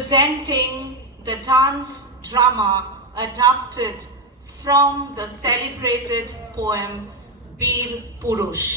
presenting the dance drama adapted from the celebrated poem Bir Purush.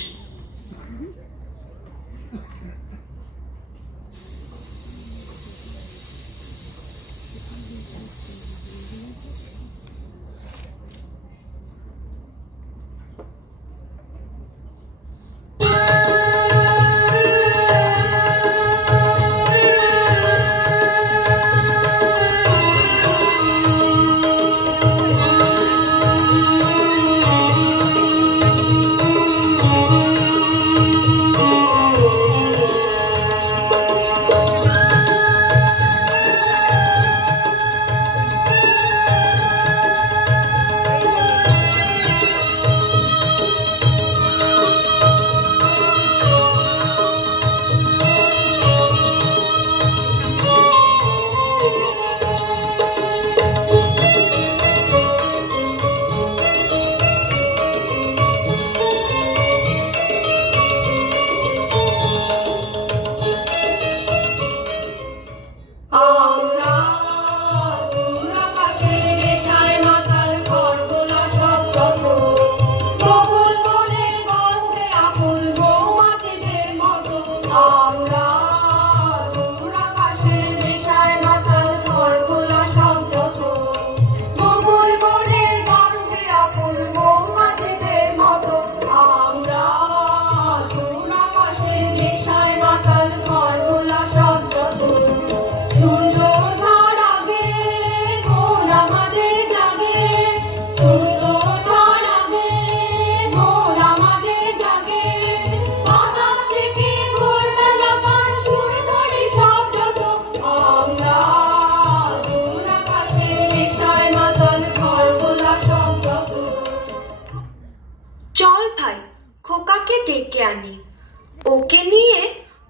ওকে নিয়ে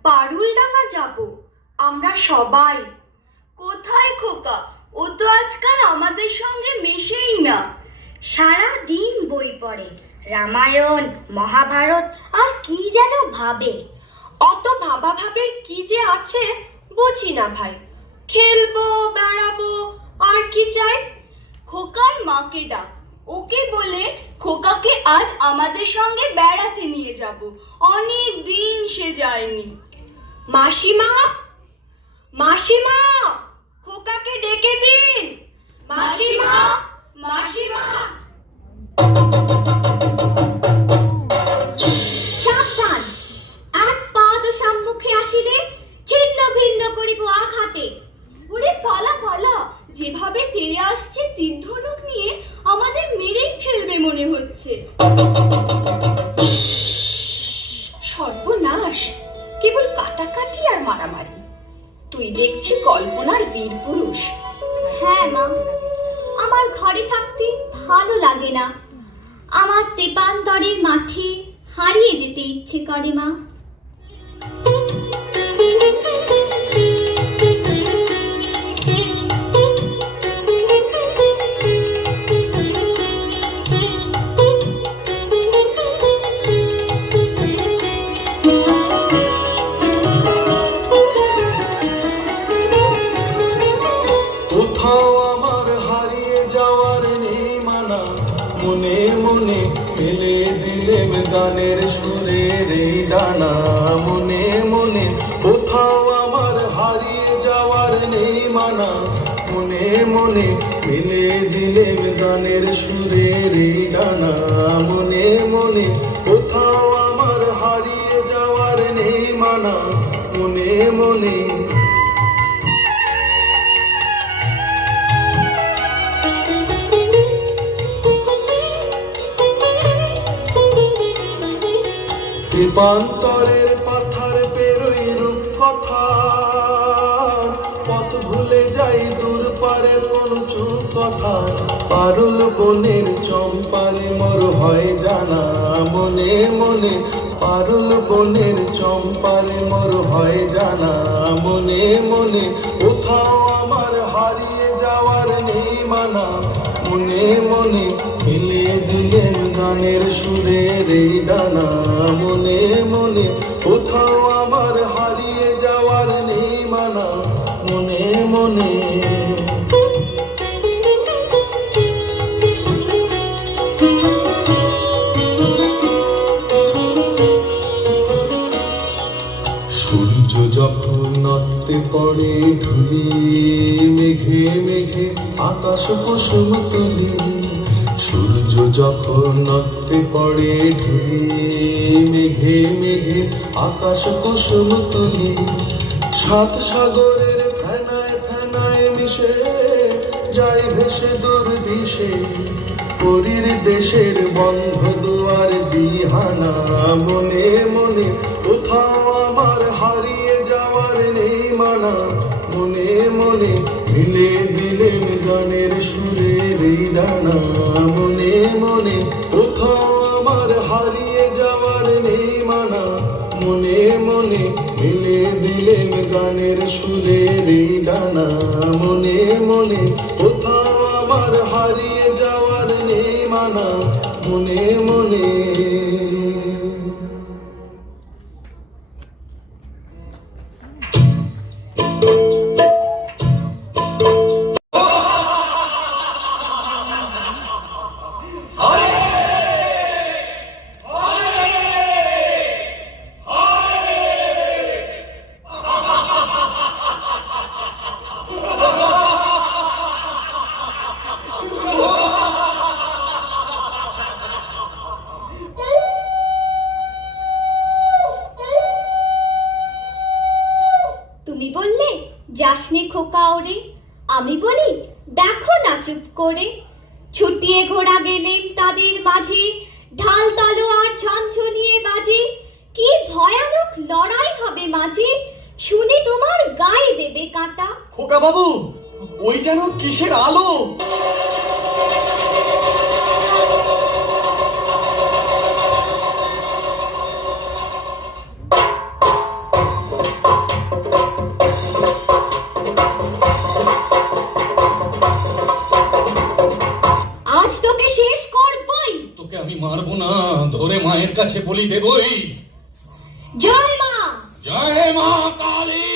পারুলডাঙ্গা যাব আমরা সবাই। কোথায় খোকা? ও তো আজকাল আমাদের সঙ্গে মেশেই না। সারা দিন বই পড়ে, রামায়ণ মহাভারত আর কি যেন ভাবে। অত ভাবা ভাবের কি যে আছে বুঝি না ভাই। খেলবো, বেড়াবো, আর কি চাই? খোকার মাকে ডাক, ওকে বলে খোকাকে আজ আমাদের সঙ্গে বেড়াতে নিয়ে যাব। অনেক দিন সে যায়নি। মাসিমা, মাসিমা, খোকাকে ডেকে দিন। মাসিমা, মাসিমা। সাবধান, এক পাদ সম্মুখে আসিলে ছিন্ন ভিন্ন করিব আঘাতে। ওরে পালা পালা, যেভাবে তেড়ে আসছে তীরধনুক নিয়ে আমাদের মেরেই ফেলবে মনে হচ্ছে। সর্বনাশ, কেবল কাটাকাটি আর মারামারি। তুই দেখছি কল্পনার বীর পুরুষ। হ্যাঁ মা, আমার ঘরে থাকতে ভালো লাগে না। আমার তেপান্তরের মাঠে হারিয়ে যেতে ইচ্ছে করে মা। মনের মনে ফেলে দিলেম গানের সুরের এই ডানা। মনে মনে কোথাও আমার হারিয়ে যাওয়ার নেই মানা। মনে মনে ফেলে দিলেম গানের সুরের এই ডানা। মনে মনে কোথাও আমার হারিয়ে যাওয়ার নেই মানা। মনে মনে দীপান্তরের পাথার পেরোই রূপ কথা। পথ ভুলে যাই দূর পারে পঞ্চু কথা। পারুল বনের চম্পারে মোর হয় জানা। মনে মনে পারুল বনের চম্পারে মোর হয় জানা। মনে মনে কোথাও আমার হারিয়ে যাওয়ার নেই মানা। মনে মনে ফেলে দিলেন গানের সুরের এই ডানা। মনে মনে কোথাও আমার হারিয়ে যাওয়ার নেই মানা। মনে মনে। সূর্য যখন অস্তে পড়ে ঢুলি, মেঘে মেঘে আকাশ কুসুম তুলি। সূর্য যখন অস্তে পড়ে ঢুলি, মেঘে মেঘে আকাশ কুসুম তুলি। সাত সাগরের ফেনায় ফেনায় মিশে যাই ভেসে দূর দিশে, পরীর দেশের বন্ধ দুয়ার দিহানা। মনে মনে কোথাও আমার হারিয়ে যাওয়ার নেই মানা। মনে মনে মিলে দিলেন গানের সুরের এই ডানা। মনে মনে কোথাও আমার হারিয়ে যাওয়ার নেই মানা। মনে মনে মিলে দিলেন গানের সুরের এই ডানা। মনে মনে কোথাও আমার হারিয়ে যাওয়ার নেই মানা। মনে মনে। তুমি বললে যাসনে খোকা ওরে, আমি বলি দেখো না চুপ করে। ছুটিয়ে ঘোড়া গেলেন তাদের মাঝে, ঢাল তলোয়ার ঝনঝনিয়ে বাজে। কি ভয়ানক লড়াই হবে মাঝে, শুনে তোমার গায়ে দেবে কাঁটা। খোকা বাবু, ওই যেন কিসের আলো! আজ তোকে শেষ করবই। তোকে আমি মারবো না, ধরে মায়ের কাছে বলি দেবই। জয় মা। জয় মা কালী।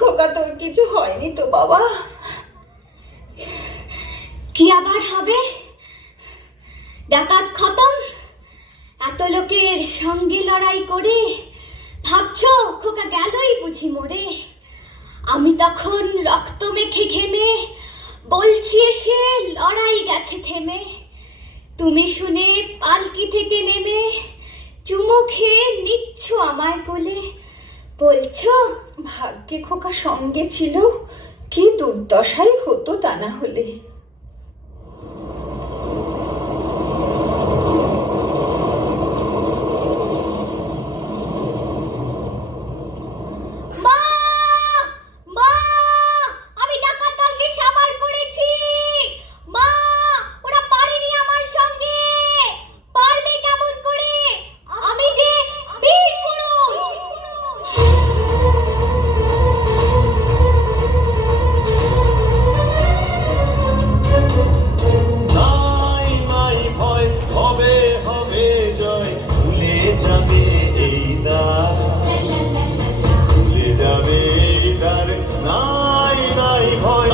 খোকা তোর কিছু হয়নি তো বাবা? কি আবার হবে? ডাকাত খতম। এত লোকের সঙ্গে লড়াই করে ভাবছো খোকা গেলই বুঝি মরে। আমি তখন রক্ত মেখে ঘেমে বলছি এসে লড়াই গেছে থেমে। তুমি শুনে পালকি থেকে নেমে চুমু খেয়ে নিচ্ছ আমায় কোলে, বলছো ভাগ্যে খোকা সঙ্গে ছিল, কি দুর্দশাই হতো তা না হলে। মা, মা, আমি ডাকাত দলকে সাবার করেছি। মা, ওরা পারেনি আমার সঙ্গে। পারবে কেমন করে? আমি যে বীর পুরুষ। নাই নাই ভয়, হবে হবে জয়। ভুলে যাবে এই দ্বার, ভুলে যাবে এই দ্বার। নাই নাই ভয়।